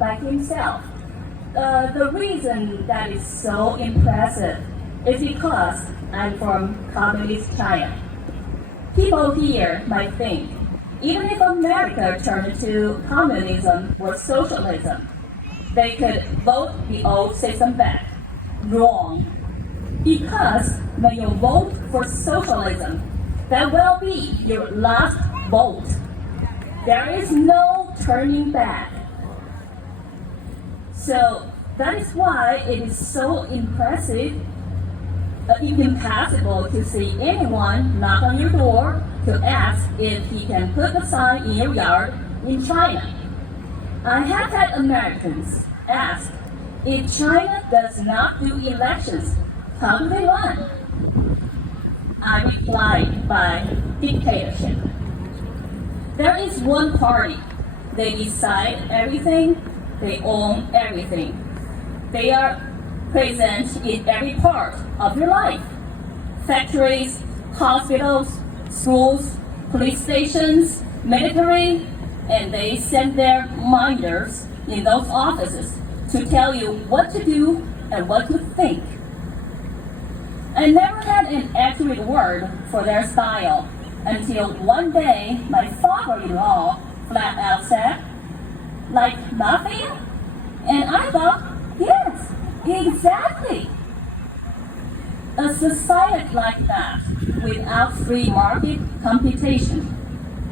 by himself. The reason that is so impressive is because I'm from communist China. People here might think, even if America turned to communism or socialism, they could vote the old system back. Wrong. Because when you vote for socialism, that will be your last vote. There is no turning back. So that is why it is so impressive, impossible to see anyone knock on your door to ask if he can put a sign in your yard in China. I have had Americans ask, if China does not do elections, how do they run? I replied by dictatorship. There is one party. They decide everything. They own everything. They are present in every part of your life. Factories, hospitals, schools, police stations, military, and they send their minders in those offices to tell you what to do and what to think. I never had an accurate word for their style until one day my father-in-law flat out said, like mafia? And I thought, yes, exactly. A society like that, without free market competition,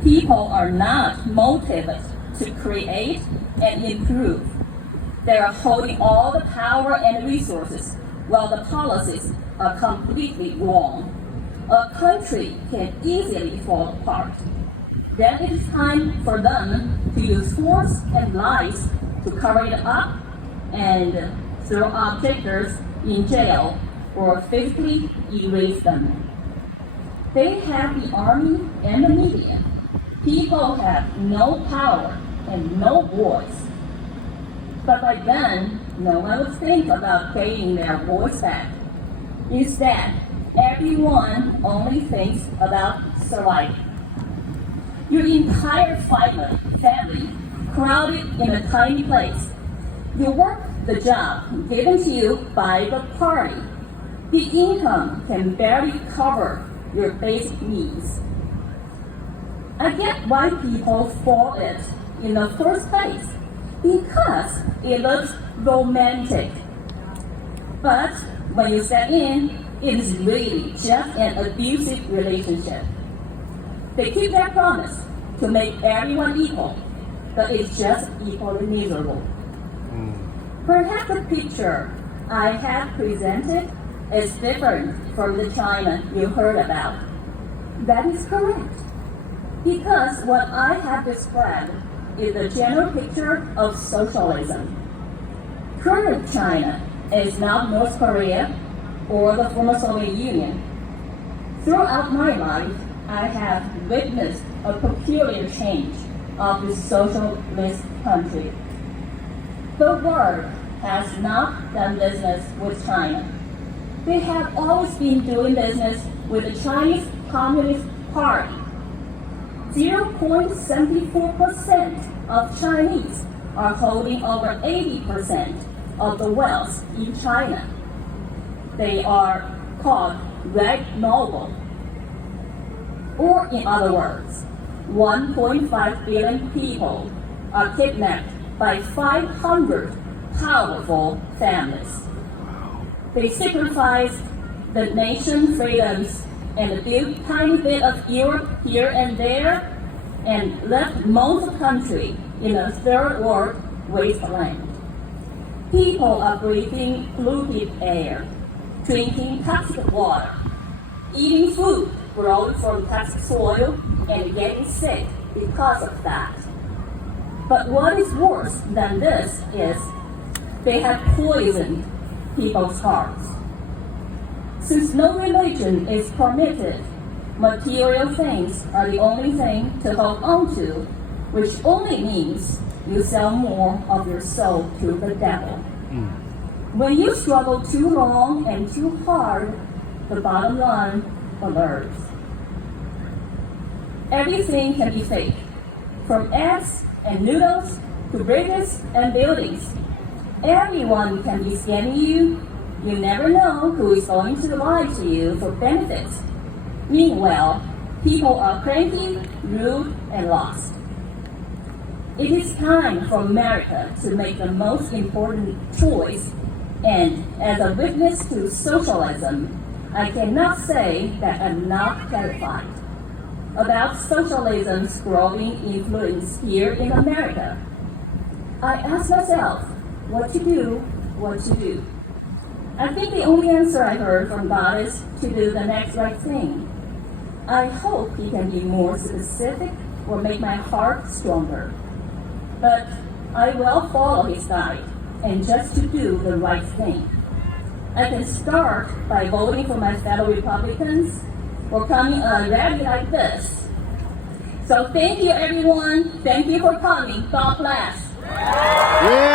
people are not motivated to create and improve. They are holding all the power and resources while the policies are completely wrong. A country can easily fall apart. Then it is time for them to use force and lies to cover it up and throw objectors in jail or physically erase them. They have the army and the media. People have no power and no voice. But by then, no one would think about getting their voice back. Instead, everyone only thinks about surviving. Your entire family crowded in a tiny place. You work the job given to you by the party. The income can barely cover your basic needs. I get why people fall it in the first place, because it looks romantic. But when you step in, it is really just an abusive relationship. They keep their promise to make everyone equal, but it's just equally miserable. Perhaps the picture I have presented is different from the China you heard about. That is correct, because what I have described is the general picture of socialism. Current China is not North Korea or the former Soviet Union. Throughout my life, I have witnessed a peculiar change of this socialist country. The world has not done business with China. They have always been doing business with the Chinese Communist Party. 0.74% of Chinese are holding over 80% of the wealth in China. They are called Red Noble. Or in other words, 1.5 billion people are kidnapped by 500 powerful families. They sacrificed the nation's freedoms and built a tiny bit of Europe here and there and left most of the country in a third world wasteland. People are breathing polluted air, drinking toxic water, eating food grown from toxic soil, and getting sick because of that. But what is worse than this is they have poisoned people's hearts. Since no religion is permitted, material things are the only thing to hold on to, which only means you sell more of your soul to the devil. When you struggle too long and too hard, the bottom line alerts. Everything can be fake, from eggs and noodles to bridges and buildings. Everyone can be scamming you. You never know who is going to lie to you for benefits. Meanwhile, people are cranky, rude, and lost. It is time for America to make the most important choice, and as a witness to socialism, I cannot say that I'm not terrified about socialism's growing influence here in America. I ask myself what to do. I think the only answer I heard from God is to do the next right thing. I hope He can be more specific or make my heart stronger. But I will follow His guide and just to do the right thing. I can start by voting for my fellow Republicans or coming a rally like this. So thank you, everyone. Thank you for coming. God bless. Yeah.